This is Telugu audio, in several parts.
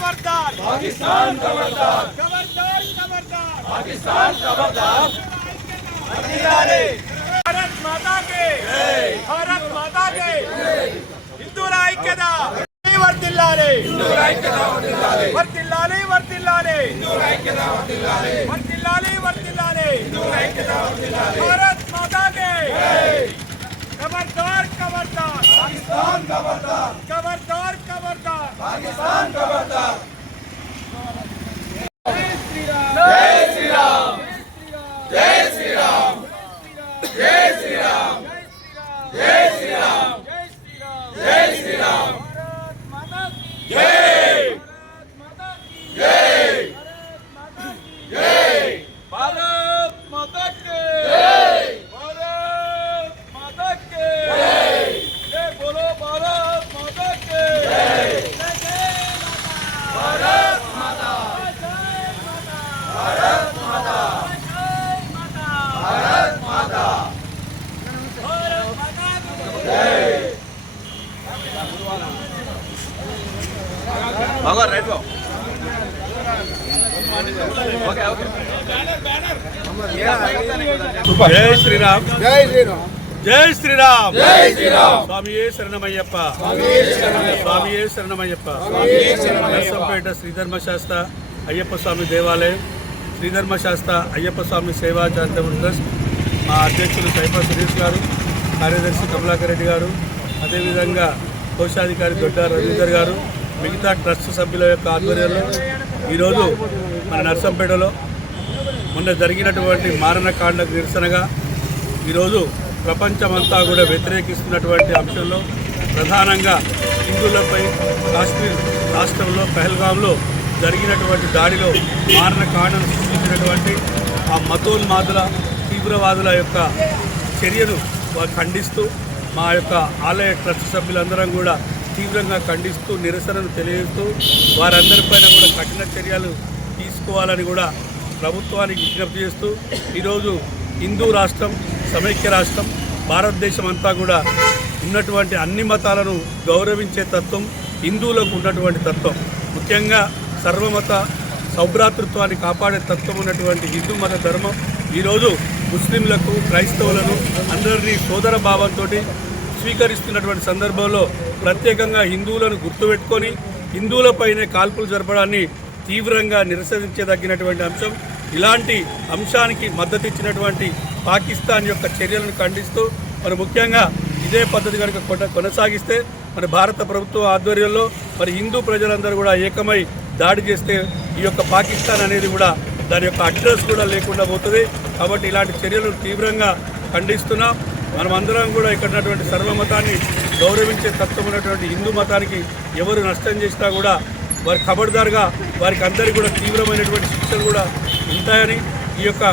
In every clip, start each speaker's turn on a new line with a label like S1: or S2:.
S1: खबरदार।
S2: पाकिस्तान खबरदार।
S1: खबरदार खबरदार।
S2: पाकिस्तान खबरदार।
S1: भारत माता के। भारत माता के। हिंदू राय के
S2: वर्तिल्लाले
S1: हिंदू राय के वर्तिल्लाले वर्तिल्लाले
S2: वर्तिल्लाले
S1: हिंदू राय के
S2: वर्तिल्लाले
S1: वर्तिल्लाले वर्तिल्लाले हिंदू राय के वर्तिल्लाले
S2: भारत माता के।
S1: खबरदार खबरदार। पाकिस्तान
S2: खबरदार।
S3: జై శ్రీరామ్.
S4: జై శ్రీరామ్.
S3: జై శ్రీరామ్.
S2: జై శ్రీరామ్.
S3: స్వామి శరణమయ్యప్ప. స్వామి శరణమయ్యప్ప. నర్సంపేట శ్రీధర్మశాస్త్ర అయ్యప్ప స్వామి దేవాలయం. శ్రీధర్మశాస్త్ర అయ్యప్ప స్వామి సేవా చారిటబుల్ ట్రస్ట్. మా అధ్యక్షులు సైఫా సురేష్ గారు కార్యదర్శి కమలాకర్ రెడ్డి గారు అదేవిధంగా కోశాధికారి దొడ్డ రవీందర్ గారు మిగతా ట్రస్ట్ సభ్యుల యొక్క ఆధ్వర్యంలో ఈరోజు మన నర్సంపేటలో మొన్న జరిగినటువంటి మారణకాండకు నిరసనగా ఈరోజు ప్రపంచమంతా కూడా వ్యతిరేకిస్తున్నటువంటి అంశంలో ప్రధానంగా హిందువులపై కాశ్మీర్ రాష్ట్రంలో పహల్గాంలో జరిగినటువంటి దాడిలో మారణకాండను సృష్టించినటువంటి ఆ మతోన్మాదుల తీవ్రవాదుల యొక్క చర్యను ఖండిస్తూ మా యొక్క ఆలయ ట్రస్ట్ సభ్యులందరం కూడా తీవ్రంగా ఖండిస్తూ నిరసనను తెలియజేస్తూ వారందరిపైన కూడా కఠిన చర్యలు తీసుకోవాలని కూడా ప్రభుత్వానికి విజ్ఞప్తి చేస్తూ ఈరోజు హిందూ రాష్ట్రం సమైక్య రాష్ట్రం భారతదేశం అంతా కూడా ఉన్నటువంటి అన్ని మతాలను గౌరవించే తత్వం హిందువులకు ఉన్నటువంటి తత్వం. ముఖ్యంగా సర్వమత సౌభ్రాతృత్వాన్ని కాపాడే తత్వం ఉన్నటువంటి హిందూ మత ధర్మం ఈరోజు ముస్లింలకు క్రైస్తవులను అందరినీ సోదర భావంతో స్వీకరిస్తున్నటువంటి సందర్భంలో ప్రత్యేకంగా హిందువులను గుర్తుపెట్టుకొని హిందువులపైనే కాల్పులు జరపడాన్ని తీవ్రంగా నిరసించదగినటువంటి అంశం. ఇలాంటి అంశానికి మద్దతు ఇచ్చినటువంటి పాకిస్తాన్ యొక్క చర్యలను ఖండిస్తూ మరి ముఖ్యంగా ఇదే పద్ధతి కనుక కొన- కొనసాగిస్తే మరి భారత ప్రభుత్వం ఆధ్వర్యంలో మరి హిందూ ప్రజలందరూ కూడా ఏకమై దాడి చేస్తే ఈ యొక్క పాకిస్తాన్ అనేది కూడా దాని యొక్క అడ్రస్ కూడా లేకుండా పోతుంది. కాబట్టి ఇలాంటి చర్యలు తీవ్రంగా ఖండిస్తున్నాం. మనమందరం కూడా ఇక్కడ ఉన్నటువంటి సర్వమతాన్ని గౌరవించే తత్వం ఉన్నటువంటి హిందూ మతానికి ఎవరు నష్టం చేసినా కూడా వారి ఖబర్దారుగా వారికి అందరికీ కూడా తీవ్రమైనటువంటి శిక్షలు కూడా ఉంటాయని ఈ యొక్క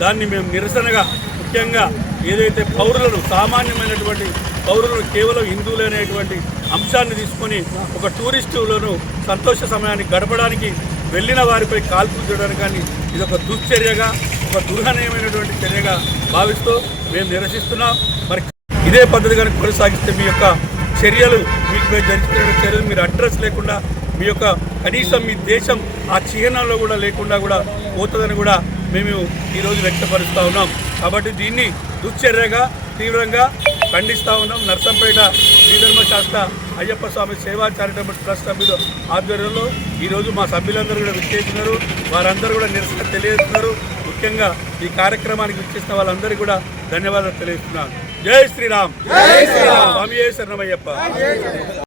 S3: దాన్ని మేము నిరసనగా ముఖ్యంగా ఏదైతే పౌరులను సామాన్యమైనటువంటి పౌరులను కేవలం హిందువులనేటువంటి అంశాన్ని తీసుకొని ఒక టూరిస్టులను సంతోష సమయాన్ని గడపడానికి వెళ్ళిన వారిపై కాల్పులు చేయడానికి కానీ ఇది ఒక దుశ్చర్యగా ఒక దుర్హనీయమైనటువంటి చర్యగా భావిస్తూ మేము నిరసిస్తున్నాం. మరి ఇదే పద్ధతి కనుక కొనసాగిస్తే మీ యొక్క చర్యలు మీకు మీద జరిగిన చర్యలు మీరు అడ్రస్ లేకుండా మీ యొక్క కనీసం మీ దేశం ఆ చిహ్నంలో కూడా లేకుండా కూడా పోతుందని కూడా మేము ఈరోజు వ్యక్తపరుస్తూ ఉన్నాం. కాబట్టి దీన్ని దుశ్చర్యగా తీవ్రంగా ఖండిస్తూ ఉన్నాం. నర్సంపేట శ్రీధర్మ శాస్త్ర అయ్యప్ప స్వామి సేవా చారిటబుల్ ట్రస్ట్ సభ్యులు ఆధ్వర్యంలో ఈరోజు మా సభ్యులందరూ కూడా విచ్చేస్తున్నారు వారందరూ కూడా నిరసన తెలియజేస్తున్నారు. ముఖ్యంగా ఈ కార్యక్రమానికి విచ్చేసిన వాళ్ళందరికీ కూడా ధన్యవాదాలు తెలియజేస్తున్నాను.
S2: జై శ్రీరామ్.
S3: స్వామి శరణమయ్యప్ప.